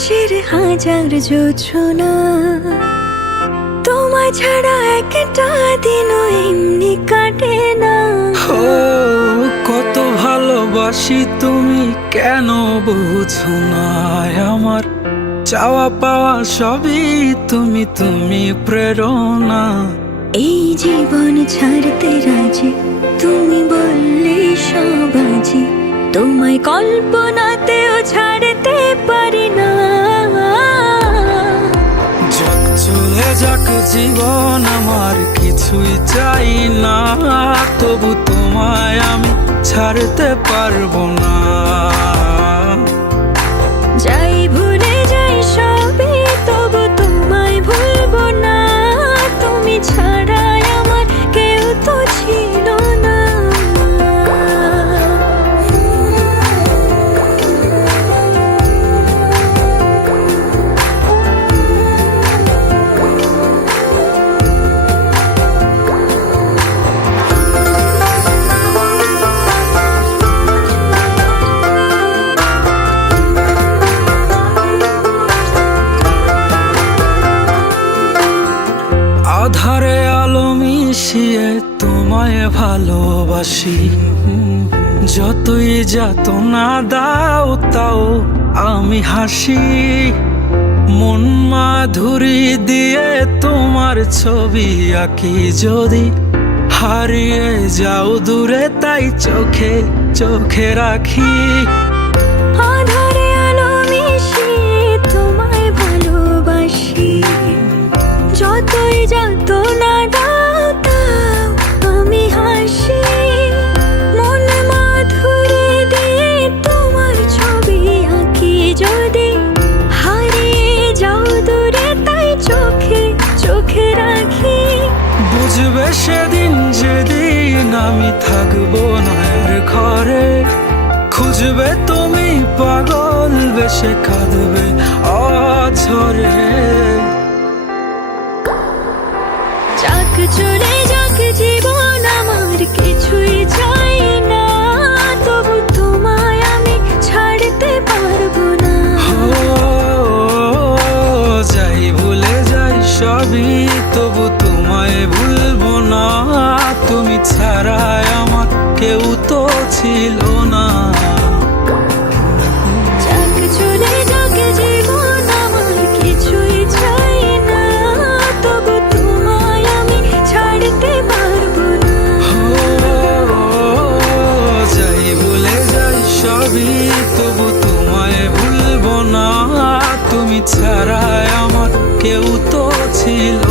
আকাশের হাজার জোছনা, তোমায় ছাড়া একটা দিনও এমনি কাটে না। ও কত ভালোবাসি তুমি কেন বুঝো না, আমার চাওয়া পাওয়া সবই তুমি, তুমি প্রেরণা। এই জীবন ছাড়তে রাজি, তুমি বললে সব আজি, তোমায় কল্পনাতেও ছাড়তে পারি না। যাক চলে যাক জীবন আমার কিছুই চাই না, তবু তোমায় আমি ছাড়তে পারবো না। যাই ভুলে যাই সবই তবু তোমায় ভুলবো না, তুমি ছাড়া আমার কেউ তো ছিল না। আধারে আলো মিশিয়ে তোমায় ভালোবাসি, যতই যাতনা দাও তাও আমি হাসি। মন মাধুরী দিয়ে তোমার ছবি আঁকি, যদি হারিয়ে যাও দূরে তাই চোখে চোখে রাখি। আধারে আলো মিশিয়ে তোমায় ভালোবাসি, যতই যাতনা দাও তাও আমি হাসি। মন মাধুরী দিয়ে তোমার ছবি আঁকি, যদি হারিয়ে যাও দূরে তাই চোখে চোখে রাখি। বুঝবে সেদিন যেদিন আমি থাকবো না আর ঘরে, খুঁজবে তুমি পাগল বেশে কাঁদবে অঝরে। যাক চলে যাক জীবন আমার কিছুই চাই না, তবু তোমায় আমি ছাড়তে পারবো না। যাই ভুলে যাই সবই তবু তোমায় ভুলবো না, তুমি ছাড়া আমার কেউ তো ছিল না। যাক চলে যাক জীবন আমার কিছুই চাই না, তবু তোমায় আমি ছাড়তে পারবো না। যাই ভুলে যাই সবই তবু তোমায় ভুলবো না, তুমি ছাড়া আমার কেউ তো ছিল